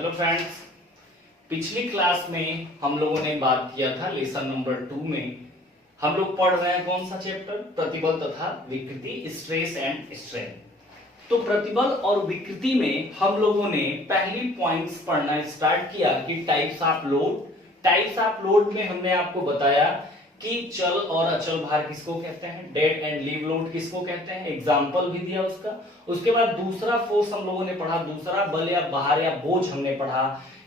Hello friends, पिछली class में हम लोगों ने बात किया था लेसन नंबर 2 में हम लोग पढ़ रहे हैं कौन सा चैप्टर, प्रतिबल तथा विकृति, स्ट्रेस एंड स्ट्रेन। तो प्रतिबल और विकृति में हम लोगों ने पहली पॉइंट्स पढ़ना स्टार्ट किया कि types of load. Types of load में हमने आपको बताया कि चल और अचल भार किसको कहते हैं, डेड एंड लीव लोड किसको कहते हैं, एग्जाम्पल भी दिया उसका। उसके बाद दूसरा फोर्स हम लोगों ने पढ़ा, दूसरा बल या भार या बोझ हमने पढ़ा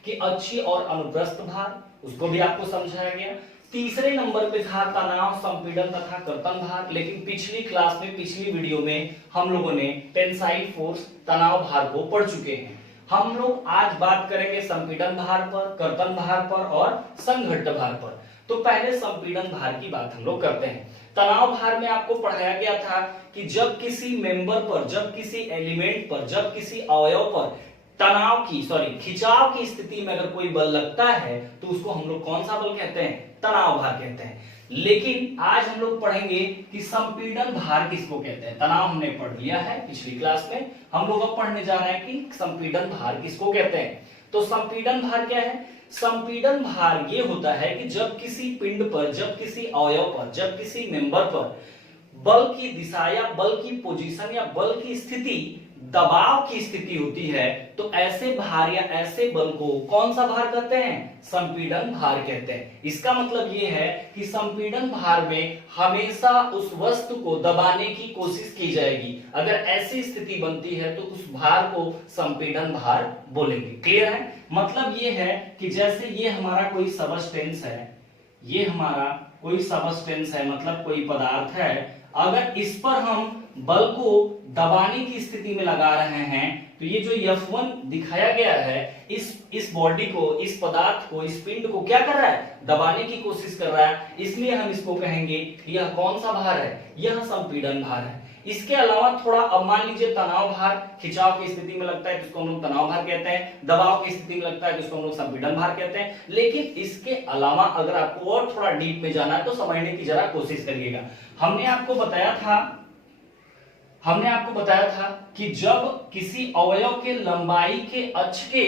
कि अच्छी और अनुप्रस्थ भार, उसको भी आपको समझाया गया। तीसरे नंबर पे था तनाव, संपीड़न तथा कर्तन भार। लेकिन पिछली क्लास में, पिछली वीडियो में हम लोगों ने टेंसाइल फोर्स, तनाव भार को पढ़ चुके हैं। हम लोग आज बात करेंगे संपीड़न भार पर, कर्तन भार पर और संघट्ट भार पर। तो पहले संपीड़न भार की बात हम लोग करते हैं। तनाव भार में आपको पढ़ाया गया था कि जब किसी मेंबर पर, जब किसी एलिमेंट पर, जब किसी अवयव पर खिंचाव की स्थिति में अगर कोई बल लगता है तो उसको हम लोग कौन सा बल कहते हैं, तनाव भार कहते हैं। लेकिन आज हम लोग पढ़ेंगे कि संपीड़न भार किसको कहते हैं। तनाव हमने पढ़ लिया है पिछली क्लास में, हम लोग अब पढ़ने जा रहे हैं कि संपीड़न भार किसको कहते हैं। तो संपीड़न भार क्या है? संपीड़न भार ये होता है कि जब किसी पिंड पर, जब किसी अवयव पर, जब किसी मेंबर पर बल की दिशा या बल की पोजीशन या बल की स्थिति, दबाव की स्थिति होती है, तो ऐसे भार या ऐसे बल को कौन सा भार कहते हैं? संपीड़न भार कहते हैं। इसका मतलब ये है कि संपीड़न भार में हमेशा उस वस्तु को दबाने की कोशिश की जाएगी। अगर ऐसी स्थिति बनती है तो उस भार को संपीड़न भार बोलेंगे। क्लियर है? मतलब ये है कि जैसे ये हमारा कोई सबस्टेंस है, ये हमारा कोई सबस्टेंस है, मतलब कोई पदार्थ है, अगर इस पर हम बल को दबाने की स्थिति में लगा रहे हैं तो ये जो F1 दिखाया गया है, इस बॉडी को, इस पदार्थ को, इस पिंड को क्या कर रहा है? दबाने की कोशिश कर रहा है। इसलिए हम इसको कहेंगे यह कौन सा भार है? यह संपीड़न भार है। इसके अलावा थोड़ा, अब मान लीजिए तनाव भार खिंचाव की स्थिति में लगता है तो इसको हम लोग तनाव भार कहते हैं, दबाव की स्थिति में लगता है तो इसको हम लोग संपीड़न भार कहते हैं। लेकिन इसके अलावा अगर आपको और थोड़ा डीप में जाना है तो समझने की जरा कोशिश करिएगा। हमने आपको बताया था कि जब किसी अवयव के लंबाई के अक्ष के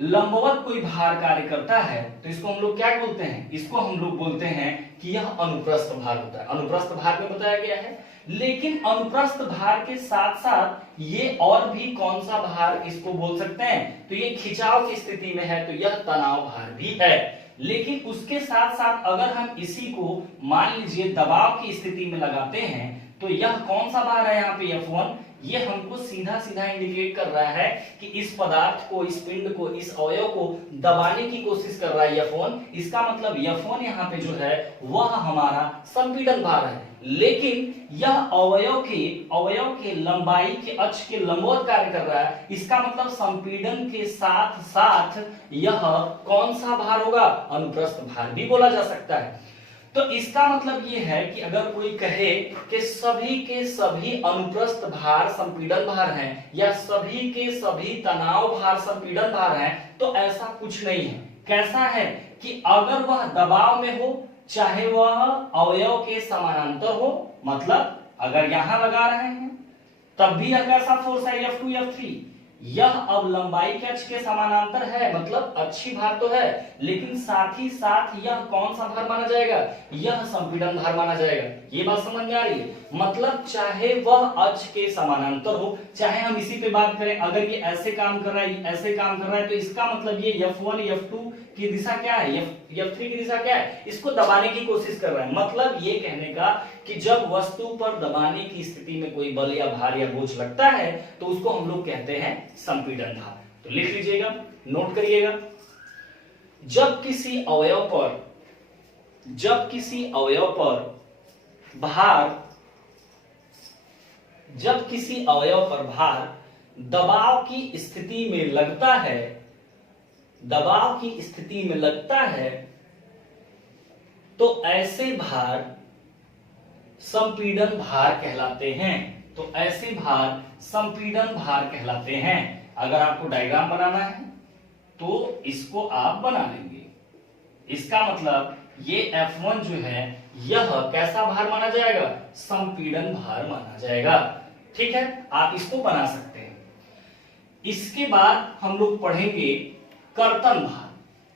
लंबवत कोई भार कार्य करता है तो इसको हम लोग क्या बोलते हैं? इसको हम लोग बोलते हैं कि यह अनुप्रस्थ भार होता है। अनुप्रस्थ भार में बताया गया है। लेकिन अनुप्रस्थ भार के साथ साथ ये और भी कौन सा भार इसको बोल सकते हैं? तो ये खिंचाव की स्थिति में है तो यह तनाव भार भी है। लेकिन उसके साथ साथ अगर हम इसी को मान लीजिए दबाव की स्थिति में लगाते हैं तो यह कौन सा भार है? यहाँ पे F1, ये हमको सीधा सीधा इंडिकेट कर रहा है कि इस पदार्थ को, इस पिंड को, इस अवयव को दबाने की कोशिश कर रहा है F1। इसका मतलब F1 यहाँ पे जो है वह हमारा संपीड़न भार है। लेकिन यह अवयव के लंबाई के अक्ष के लंबवत कार्य कर रहा है। इसका मतलब संपीड़न के साथ साथ यह कौन सा भार होगा? अनुप्रस्थ भार भी बोला जा सकता है। तो इसका मतलब ये है कि अगर कोई कहे कि सभी के सभी अनुप्रस्थ भार संपीड़न भार हैं या सभी के सभी तनाव भार संपीड़न भार हैं, तो ऐसा कुछ नहीं है। कैसा है कि अगर वह दबाव में हो, चाहे वह अवयव के समानांतर हो, मतलब अगर यहां लगा रहे हैं तब भी यह कैसा फोर्स है? F2 F3। यह अब लंबाई के अक्ष के समानांतर है, मतलब अच्छी भार तो है, लेकिन साथ ही साथ यह कौन सा भार माना जाएगा? यह संपीड़न भार माना जाएगा। ये बात समझ में आ रही है? मतलब चाहे वह अक्ष के समानांतर हो, चाहे हम इसी पे बात करें, अगर ये ऐसे काम कर रहा है, ऐसे काम कर रहा है, तो इसका मतलब ये F1 F2 की दिशा क्या है? F3 की दिशा क्या है? इसको दबाने की कोशिश कर रहा है। मतलब ये कहने का कि जब वस्तु पर दबाने की स्थिति में कोई बल या भार या बोझ लगता है तो उसको हम लोग कहते हैं संपीड़न भार। तो लिख लीजिएगा, नोट करिएगा। जब किसी अवयव पर भार दबाव की स्थिति में लगता है, तो ऐसे भार संपीड़न भार कहलाते हैं। अगर आपको डायग्राम बनाना है तो इसको आप बना लेंगे। इसका मतलब ये F1 जो है यह कैसा भार माना जाएगा? संपीड़न भार माना जाएगा। ठीक है, आप इसको बना सकते हैं। इसके बाद हम लोग पढ़ेंगे कर्तन भार।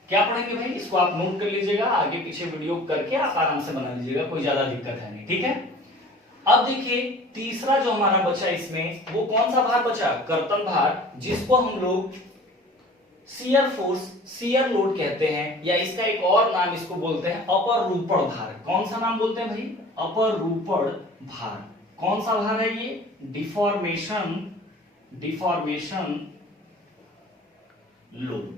क्या पढ़ेंगे भाई, इसको आप नोट कर लीजिएगा, आगे पीछे वीडियो करके आप आराम से बना लीजिएगा, कोई ज्यादा दिक्कत है नहीं, ठीक है। अब देखिए तीसरा जो हमारा बचा इसमें, वो कौन सा भार बचा, कर्तन भार, जिसको हम लोग शियर फोर्स, शियर लोड कहते हैं, या इसका एक और नाम इसको बोलते हैं अपरूपण भार। कौन सा नाम बोलते हैं भाई, अपरूपण भार। कौन सा भार है ये, डिफॉर्मेशन लोड,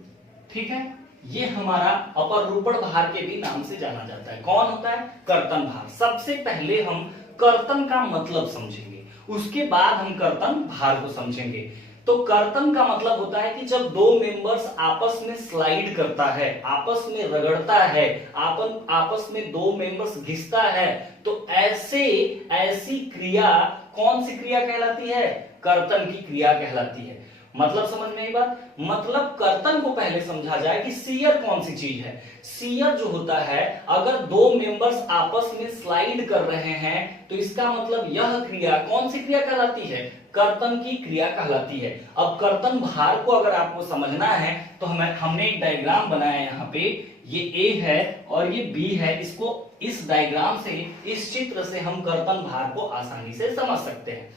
ठीक है। ये हमारा अपरूपण भार के भी नाम से जाना जाता है। कौन होता है, कर्तन भार। सबसे पहले हम कर्तन का मतलब समझेंगे, उसके बाद हम कर्तन भार को समझेंगे। तो कर्तन का मतलब होता है कि जब दो मेंबर्स आपस में स्लाइड करता है, आपस में रगड़ता है, आपस में दो मेंबर्स घिसता है, तो ऐसी क्रिया कौन सी क्रिया कहलाती है, कर्तन की क्रिया कहलाती है। मतलब समझ में आई बात, मतलब कर्तन को पहले समझा जाए कि शियर कौन सी चीज है। शियर जो होता है, अगर दो मेंबर्स आपस में स्लाइड कर रहे हैं, तो इसका मतलब यह क्रिया कौन सी क्रिया कहलाती है, कर्तन की क्रिया कहलाती है। अब कर्तन भार को अगर आपको समझना है तो हमने एक डायग्राम बनाया है, यहाँ पे ये ए है और ये बी है। इसको इस डायग्राम से, इस चित्र से हम कर्तन भार को आसानी से समझ सकते हैं।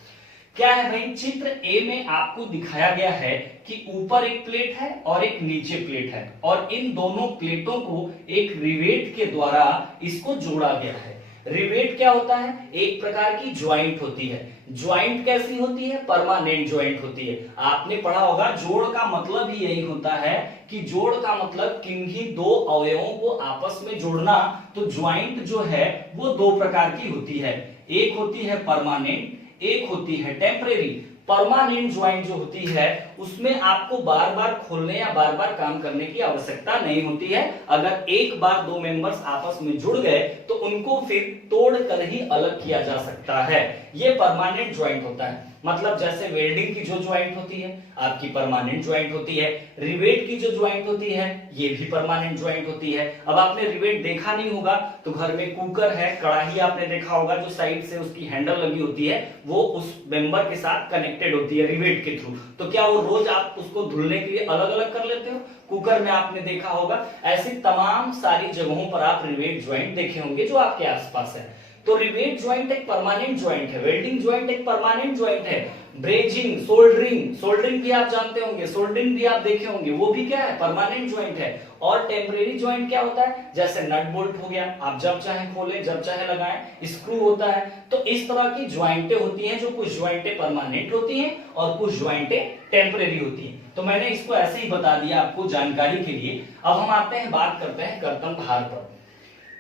क्या है भाई, चित्र ए में आपको दिखाया गया है कि ऊपर एक प्लेट है और एक नीचे प्लेट है, और इन दोनों प्लेटों को एक रिवेट के द्वारा इसको जोड़ा गया है। रिवेट क्या होता है, एक प्रकार की ज्वाइंट होती है। ज्वाइंट कैसी होती है, परमानेंट ज्वाइंट होती है। आपने पढ़ा होगा जोड़ का मतलब ही यही होता है कि जोड़ का मतलब किन्हीं दो अवयवों को आपस में जोड़ना। तो ज्वाइंट जो है वो दो प्रकार की होती है, एक होती है परमानेंट, एक होती है टेम्परेरी। परमानेंट ज्वाइंट जो होती है उसमें आपको बार बार खोलने या बार बार काम करने की आवश्यकता नहीं होती है। अगर एक बार दो मेंबर्स आपस में जुड़ गए तो उनको फिर तोड़कर ही अलग किया जा सकता है, ये परमानेंट ज्वाइंट होता है। मतलब जैसे वेल्डिंग की जो ज्वाइंट होती है आपकी परमानेंट ज्वाइंट होती है, रिवेट की जो ज्वाइंट होती है ये भी परमानेंट ज्वाइंट होती है। अब आपने रिवेट देखा नहीं होगा तो घर में कुकर है, कढ़ाई आपने देखा होगा, जो साइड से उसकी हैंडल लगी होती है वो उस मेंबर के साथ कनेक्टेड होती है रिवेट के थ्रू। तो क्या वो रोज आप उसको धुलने के लिए अलग अलग कर लेते हो, कुकर में आपने देखा होगा। ऐसी तमाम सारी जगहों पर आप रिवेट ज्वाइंट देखे होंगे जो आपके आसपास है। तो रिवेट ज्वाइंट एक परमानेंट ज्वाइंट है, वेल्डिंग ज्वाइंट एक परमानेंट ज्वाइंट है, ब्रेजिंग, सोल्डरिंग भी आप जानते होंगे, सोल्डरिंग भी आप देखे होंगे, वो भी क्या है, परमानेंट ज्वाइंट है। और टेम्परेरी ज्वाइंट क्या होता है, जैसे नट बोल्ट हो गया, आप जब चाहे खोलें जब चाहे लगाएं, स्क्रू होता है। तो इस तरह की ज्वाइंटें होती हैं, जो कुछ ज्वाइंटें परमानेंट होती हैं और कुछ ज्वाइंटें टेम्परेरी होती हैं। तो मैंने इसको ऐसे ही बता दिया आपको जानकारी के लिए। अब हम आते हैं, बात करते हैं कर्तन भार पर।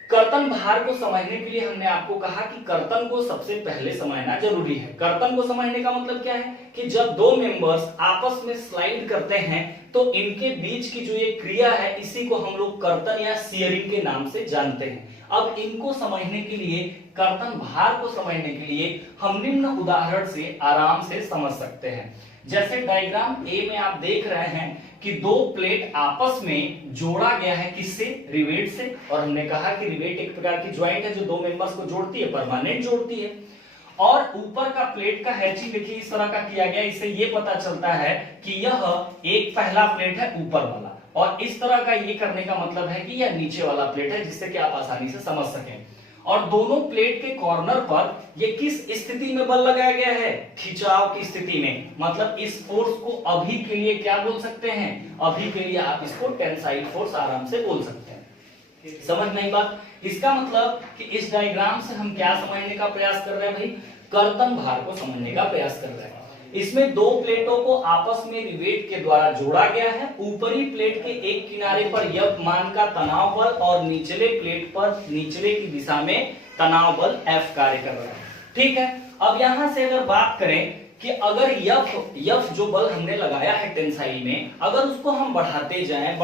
कर्तन भार को समझने के लिए हमने आपको कहा कि कर्तन को सबसे पहले समझना जरूरी है। कर्तन को समझने का मतलब क्या है कि जब दो मेंबर्स आपस में स्लाइड करते हैं तो इनके बीच की जो ये क्रिया है इसी को हम लोग कर्तन या शियरिंग के नाम से जानते हैं। अब इनको समझने के लिए, कर्तन भार को समझने के लिए हम निम्न उदाहरण से आराम से समझ सकते हैं। जैसे डायग्राम ए में आप देख रहे हैं कि दो प्लेट आपस में जोड़ा गया है, किससे, रिवेट से। और हमने कहा कि रिवेट एक प्रकार की ज्वाइंट है जो दो मेंबर्स को जोड़ती है, परमानेंट जोड़ती है। और ऊपर का प्लेट का हैचिंग देखिए इस तरह का किया गया, इससे ये पता चलता है कि यह एक पहला प्लेट है ऊपर वाला, और इस तरह का ये करने का मतलब है कि यह नीचे वाला प्लेट है, जिससे कि आप आसानी से समझ सकें। और दोनों प्लेट के कॉर्नर पर ये किस स्थिति में बल लगाया गया है, खिंचाव की स्थिति में। मतलब इस फोर्स को अभी के लिए क्या बोल सकते हैं, अभी के लिए आप इसको टेंसाइल फोर्स आराम से बोल सकते हैं। समझ नहीं बात, इसका मतलब कि इस डायग्राम से हम क्या समझने का प्रयास कर रहे हैं भाई, कर्तन भार को समझने का प्रयास कर रहे हैं। इसमें दो प्लेटों को आपस में रिवेट के द्वारा जोड़ा गया है। ऊपरी प्लेट के एक किनारे पर F मान का तनाव बल और निचले प्लेट पर निचले की दिशा में तनाव बल F कार्य कर रहा है, ठीक है। अब यहां से अगर बात करें कि अगर F जो बल हमने लगाया है टेंसाइल में, अगर उसको हम बढ़ाते जाएं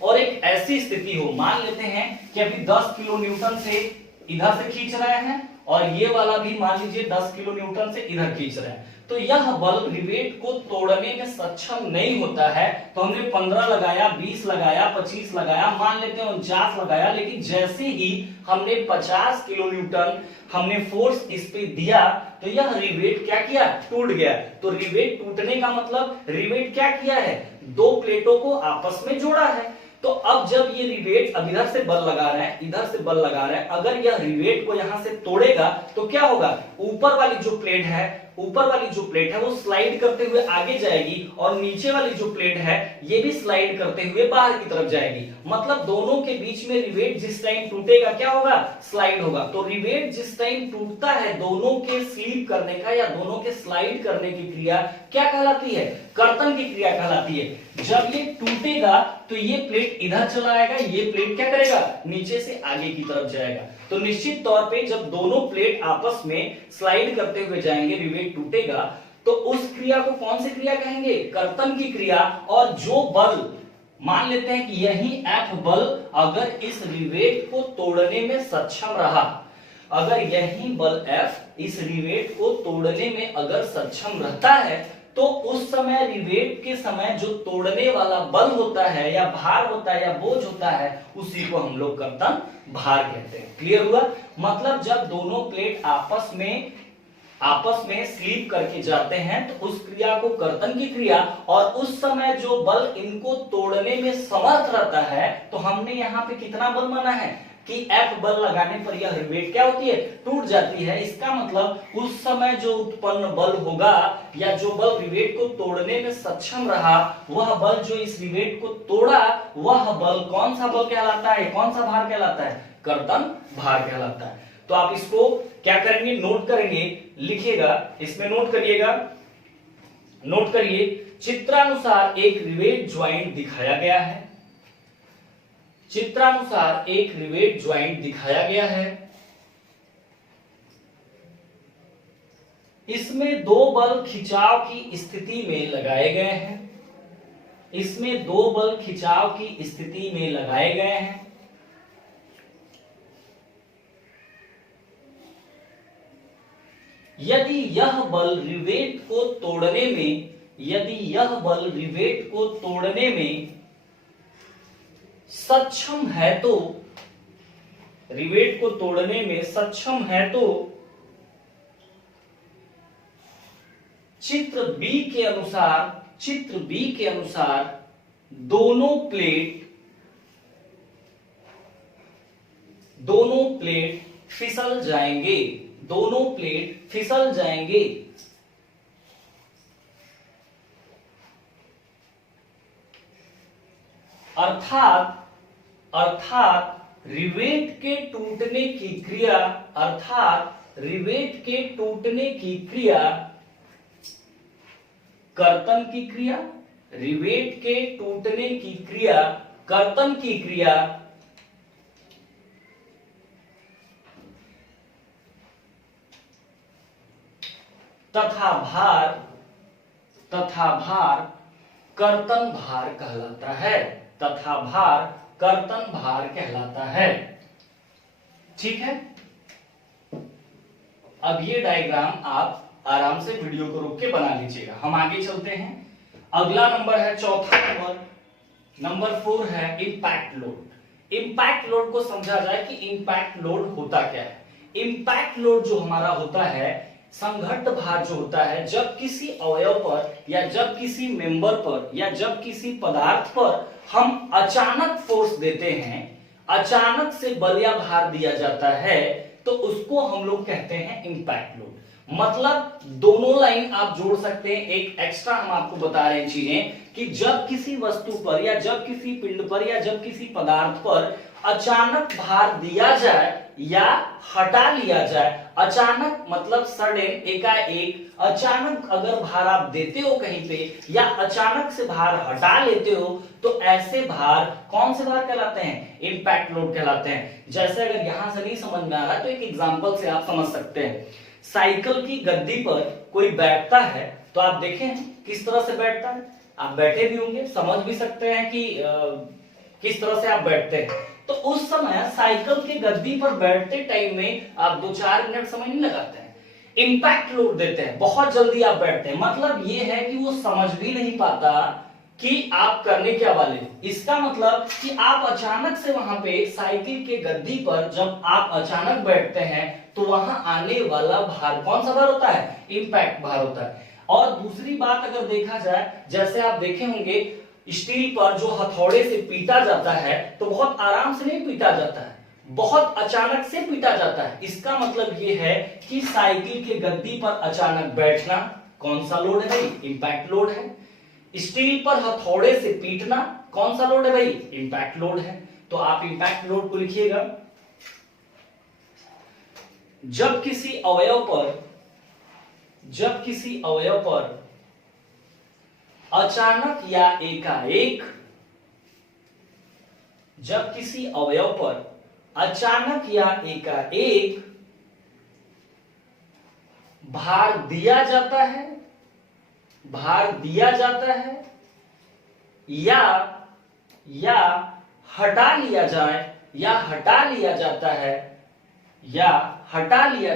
और एक ऐसी स्थिति हो, मान लेते हैं कि अभी 10 किलो न्यूटन से इधर से खींच रहे हैं और ये वाला भी मान लीजिए 10 किलो न्यूटन से इधर खींच रहे हैं, तो यह बल रिवेट को तोड़ने में सक्षम नहीं होता है। तो हमने 15 लगाया, 20 लगाया, 25 लगाया, मान लेते हैं 49 लगाया, लेकिन जैसे ही हमने 50 किलो न्यूटन हमने फोर्स इस पे दिया तो यह रिवेट क्या किया, टूट गया। तो रिवेट टूटने का मतलब रिवेट क्या किया है, दो प्लेटों को आपस में जोड़ा है। तो अब जब ये रिवेट अब इधर से बल लगा रहे हैं, इधर से बल लगा रहे हैं, अगर यह रिवेट को यहां से तोड़ेगा तो क्या होगा, ऊपर वाली जो प्लेट है, ऊपर वाली जो प्लेट है वो स्लाइड करते हुए आगे जाएगी और नीचे वाली जो प्लेट है ये भी स्लाइड करते हुए बाहर की तरफ जाएगी। मतलब दोनों के बीच में रिवेट जिस टाइम टूटेगा क्या होगा, स्लाइड होगा। तो रिवेट जिस टाइम टूटता है दोनों के स्लिप करने का या दोनों के स्लाइड करने की क्रिया क्या कहलाती है, कर्तन की क्रिया कहलाती है। जब ये टूटेगा तो ये प्लेट इधर चला आएगा, ये प्लेट क्या करेगा, नीचे से आगे की तरफ जाएगा। तो निश्चित तौर पे जब दोनों प्लेट आपस में स्लाइड करते हुए जाएंगे, रिवेट टूटेगा, तो उस क्रिया को कौन सी क्रिया कहेंगे, कर्तन की क्रिया। और जो बल मान लेते हैं कि यही F बल अगर इस रिवेट को तोड़ने में सक्षम रहा, अगर यही बल F इस रिवेट को तोड़ने में अगर सक्षम रहता है तो उस समय रिवेट के समय जो तोड़ने वाला बल होता है या भार होता है या बोझ होता है उसी को हम लोग कर्तन भार कहते हैं। क्लियर हुआ। मतलब जब दोनों प्लेट आपस में स्लिप करके जाते हैं तो उस क्रिया को कर्तन की क्रिया, और उस समय जो बल इनको तोड़ने में समर्थ रहता है तो हमने यहाँ पे कितना बल माना है कि F बल लगाने पर यह रिवेट क्या होती है, टूट जाती है। इसका मतलब उस समय जो उत्पन्न बल होगा या जो बल रिवेट को तोड़ने में सक्षम रहा, वह बल जो इस रिवेट को तोड़ा वह बल कौन सा बल कहलाता है, कौन सा भार कहलाता है, कर्तन भार कहलाता है। तो आप इसको क्या करेंगे, नोट करेंगे, लिखिएगा, इसमें नोट करिएगा। नोट करिए, चित्रानुसार एक रिवेट ज्वाइंट दिखाया गया है, चित्रानुसार एक रिवेट ज्वाइंट दिखाया गया है। इसमें दो बल खिंचाव की स्थिति में लगाए गए हैं, इसमें दो बल खिंचाव की स्थिति में लगाए गए हैं। यदि यह बल रिवेट को तोड़ने में, यदि यह बल रिवेट को तोड़ने में सक्षम है तो, रिवेट को तोड़ने में सक्षम है तो चित्र बी के अनुसार दोनों प्लेट फिसल जाएंगे, दोनों प्लेट फिसल जाएंगे। अर्थात रिवेट के टूटने की क्रिया, अर्थात रिवेट के टूटने की क्रिया कर्तन की क्रिया, रिवेट के टूटने की क्रिया कर्तन की क्रिया तथा भार कर्तन भार कहलाता है, तथा भार कर्तन भार कहलाता है। ठीक है। अब ये डायग्राम आप आराम से वीडियो को रोक के बना लीजिएगा। हम आगे चलते हैं। अगला नंबर है चौथा नंबर 4 है इंपैक्ट लोड। इंपैक्ट लोड को समझा जाए कि इंपैक्ट लोड होता क्या है। इंपैक्ट लोड जो हमारा होता है, संघट्ट भार जो होता है, जब किसी अवयव पर या जब किसी मेंबर पर या जब किसी पदार्थ पर हम अचानक फोर्स देते हैं, अचानक से बल या भार दिया जाता है, तो उसको हम लोग कहते हैं इंपैक्ट लोड। मतलब दोनों लाइन आप जोड़ सकते हैं। एक एक्स्ट्रा हम आपको बता रहे हैं चीजें कि जब किसी वस्तु पर या जब किसी पिंड पर या जब किसी पदार्थ पर अचानक भार दिया जाए या हटा लिया जाए, अचानक मतलब सडन, एकाएक अचानक अगर भार आप देते हो कहीं पे या अचानक से भार हटा लेते हो, तो ऐसे भार कौन से भार कहलाते हैं, इंपैक्ट लोड कहलाते हैं। जैसे अगर यहां से नहीं समझ में आ रहा तो एक एग्जांपल से आप समझ सकते हैं। साइकिल की गद्दी पर कोई बैठता है तो आप देखें किस तरह से बैठता है, आप बैठे भी होंगे, समझ भी सकते हैं कि किस तरह से आप बैठते हैं। तो उस समय साइकिल के गद्दी पर बैठते टाइम में आप 2-4 मिनट समय नहीं लगाते हैं, इंपैक्ट लोड देते हैं, बहुत जल्दी आप बैठते हैं। मतलब ये है कि वो समझ भी नहीं पाता कि आप करने क्या वाले हो। इसका मतलब कि आप अचानक से वहां पे साइकिल के गद्दी पर जब आप अचानक बैठते हैं तो वहां आने वाला भार कौन सा भार होता है? इंपैक्ट भार होता है। और दूसरी बात अगर देखा जाए, जैसे आप देखे होंगे स्टील पर जो हथौड़े से पीटा जाता है तो बहुत आराम से नहीं पीटा जाता है, बहुत अचानक से पीटा जाता है। इसका मतलब ये है कि साइकिल के गद्दी पर अचानक बैठना कौन सा लोड है भाई? इंपैक्ट लोड है। स्टील पर हथौड़े से पीटना कौन सा लोड है भाई? इंपैक्ट लोड है। तो आप इंपैक्ट लोड को लिखिएगा। जब किसी अवयव पर अचानक या एकाएक, जब किसी अवयव पर अचानक या एकाएक भार दिया जाता है या हटा लिया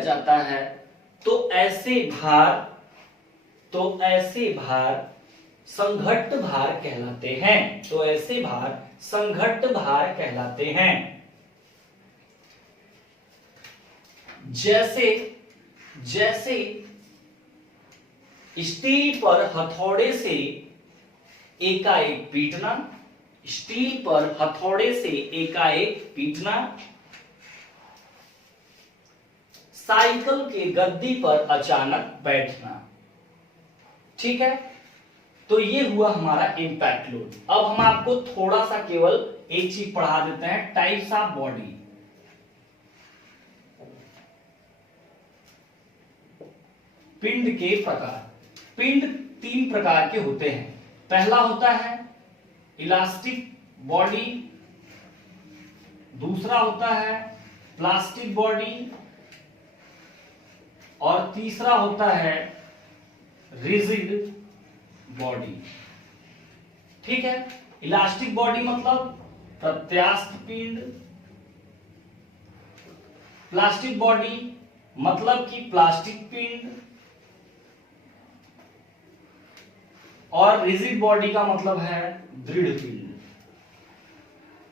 जाता है तो ऐसे भार संघट्ट भार कहलाते हैं। जैसे स्टील पर हथौड़े से एकाएक पीटना, साइकिल के गद्दी पर अचानक बैठना। ठीक है, तो ये हुआ हमारा इंपैक्ट लोड। अब हम आपको थोड़ा सा केवल एक चीज पढ़ा देते हैं, टाइप्स ऑफ बॉडी। पिंड के प्रकार। पिंड 3 प्रकार के होते हैं। पहला होता है इलास्टिक बॉडी, दूसरा होता है प्लास्टिक बॉडी और तीसरा होता है रिजिड बॉडी। ठीक है, इलास्टिक बॉडी मतलब प्रत्यास्थ पिंड, प्लास्टिक बॉडी मतलब कि प्लास्टिक पिंड, और रिजिड बॉडी का मतलब है दृढ़ पिंड।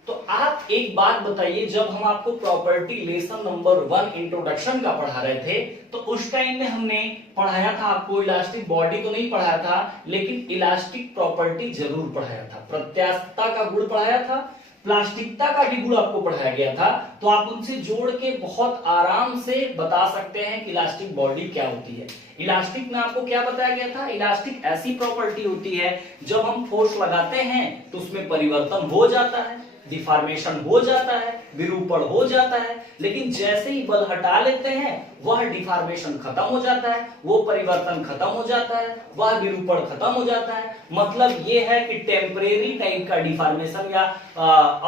तो आप एक बात बताइए, जब हम आपको प्रॉपर्टी लेसन नंबर 1 इंट्रोडक्शन का पढ़ा रहे थे तो उस टाइम में हमने पढ़ाया था आपको इलास्टिक बॉडी तो नहीं पढ़ाया था, लेकिन इलास्टिक प्रॉपर्टी जरूर पढ़ाया था। प्रत्यास्थता का गुण पढ़ाया था, प्लास्टिकता का भी गुण आपको पढ़ाया गया था। तो आप उनसे जोड़ के बहुत आराम से बता सकते हैं कि इलास्टिक बॉडी क्या होती है। इलास्टिक में आपको क्या बताया गया था? इलास्टिक ऐसी प्रॉपर्टी होती है जब हम फोर्स लगाते हैं तो उसमें परिवर्तन हो जाता है, डिफॉर्मेशन हो जाता है, विरूपण हो जाता है, लेकिन जैसे ही बल हटा लेते हैं वह डिफॉर्मेशन खत्म हो जाता है, वो परिवर्तन खत्म हो जाता है, वह विरूपण खत्म हो जाता है। मतलब यह है कि टेम्परेरी टाइप का डिफॉर्मेशन या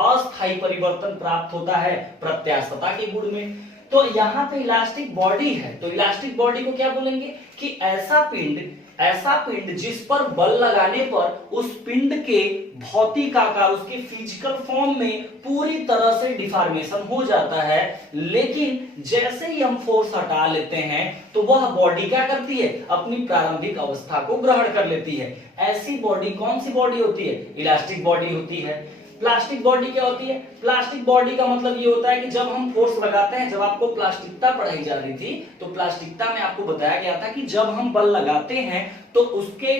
अस्थायी परिवर्तन प्राप्त होता है प्रत्यास्थता के गुण में। तो यहाँ पे इलास्टिक बॉडी है, तो इलास्टिक बॉडी को क्या बोलेंगे कि ऐसा पिंड जिस पर बल लगाने पर उस पिंड के भौतिक आकार, उसके फिजिकल फॉर्म में पूरी तरह से डिफॉर्मेशन हो जाता है, लेकिन जैसे ही हम फोर्स हटा लेते हैं तो वह बॉडी क्या करती है? अपनी प्रारंभिक अवस्था को ग्रहण कर लेती है। ऐसी बॉडी कौन सी बॉडी होती है? इलास्टिक बॉडी होती है। प्लास्टिक बॉडी क्या होती है? प्लास्टिक बॉडी का मतलब ये होता है कि जब हम फोर्स लगाते हैं, जब आपको प्लास्टिकता पढ़ाई जा रही थी तो प्लास्टिकता में आपको बताया गया था कि जब हम बल लगाते हैं तो उसके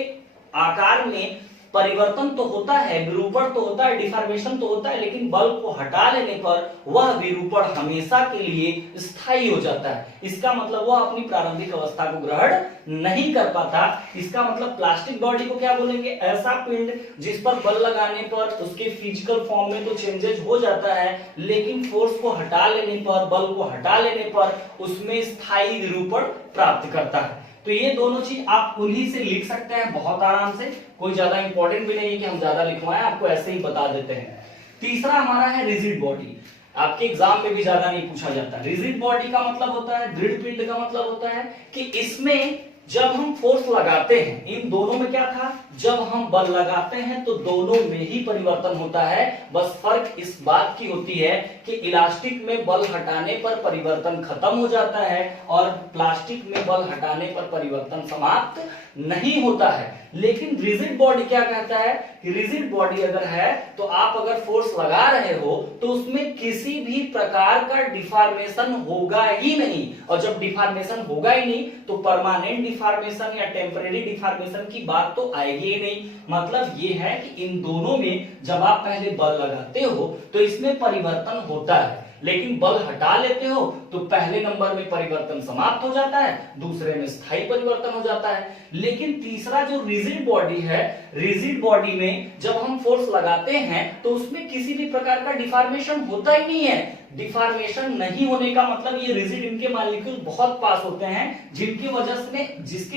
आकार में परिवर्तन तो होता है, विरूपण तो होता है, डिफॉर्मेशन तो होता है, लेकिन बल को हटा लेने पर वह विरूपण हमेशा के लिए स्थायी हो जाता है। इसका मतलब वह अपनी प्रारंभिक अवस्था को ग्रहण नहीं कर पाता। इसका मतलब प्लास्टिक बॉडी को क्या बोलेंगे? ऐसा पिंड जिस पर बल लगाने पर उसके फिजिकल फॉर्म में तो चेंजेस हो जाता है, लेकिन फोर्स को हटा लेने पर, बल को हटा लेने पर उसमें स्थायी विरूपण प्राप्त करता है। तो ये दोनों चीज आप उन्हीं से लिख सकते हैं बहुत आराम से, कोई ज्यादा इंपॉर्टेंट भी नहीं है कि हम ज्यादा लिखवाएं, आपको ऐसे ही बता देते हैं। तीसरा हमारा है रिजिड बॉडी। आपके एग्जाम में भी ज्यादा नहीं पूछा जाता। रिजिड बॉडी का मतलब होता है, दृढ़ पिंड का मतलब होता है कि इसमें जब हम फोर्स लगाते हैं, इन दोनों में क्या था? जब हम बल लगाते हैं तो दोनों में ही परिवर्तन होता है, बस फर्क इस बात की होती है कि इलास्टिक में बल हटाने पर परिवर्तन खत्म हो जाता है और प्लास्टिक में बल हटाने पर परिवर्तन समाप्त नहीं होता है। लेकिन रिजिड बॉडी क्या कहता है कि रिजिड बॉडी अगर है तो आप अगर फोर्स लगा रहे हो तो उसमें किसी भी प्रकार का डिफॉर्मेशन होगा ही नहीं, और जब डिफॉर्मेशन होगा ही नहीं तो परमानेंट डिफॉर्मेशन या टेम्परेरी डिफॉर्मेशन की बात तो आएगी ही नहीं। मतलब ये है कि इन दोनों में जब आप पहले बल लगाते हो तो इसमें परिवर्तन होता है, लेकिन बल हटा लेते हो तो पहले नंबर में परिवर्तन समाप्त हो जाता है, दूसरे में स्थायी परिवर्तन हो जाता है। लेकिन तीसरा जो रिजिड बॉडी है, रिजिड बॉडी में जब हम फोर्स लगाते हैं तो उसमें किसी भी प्रकार का डिफॉर्मेशन होता ही नहीं है। डिफॉर्मेशन नहीं होने का मतलब ये रिजिड इनके मॉलिक्यूल बहुत पास होते हैं जिसकी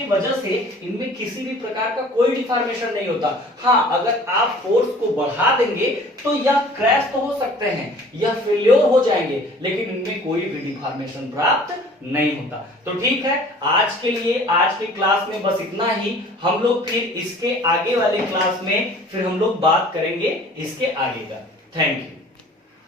वजह से इनमें किसी भी प्रकार का कोई डिफॉर्मेशन नहीं होता। हाँ, अगर आप फोर्स को बढ़ा देंगे तो यह क्रैश तो हो सकते हैं, यह फेल्योर हो जाएंगे, लेकिन इनमें कोई भी डिफॉर्मेशन प्राप्त नहीं होता। तो ठीक है, आज के लिए आज के क्लास में बस इतना ही। हम लोग फिर इसके आगे वाले क्लास में फिर हम लोग बात करेंगे इसके आगे का। Thank you.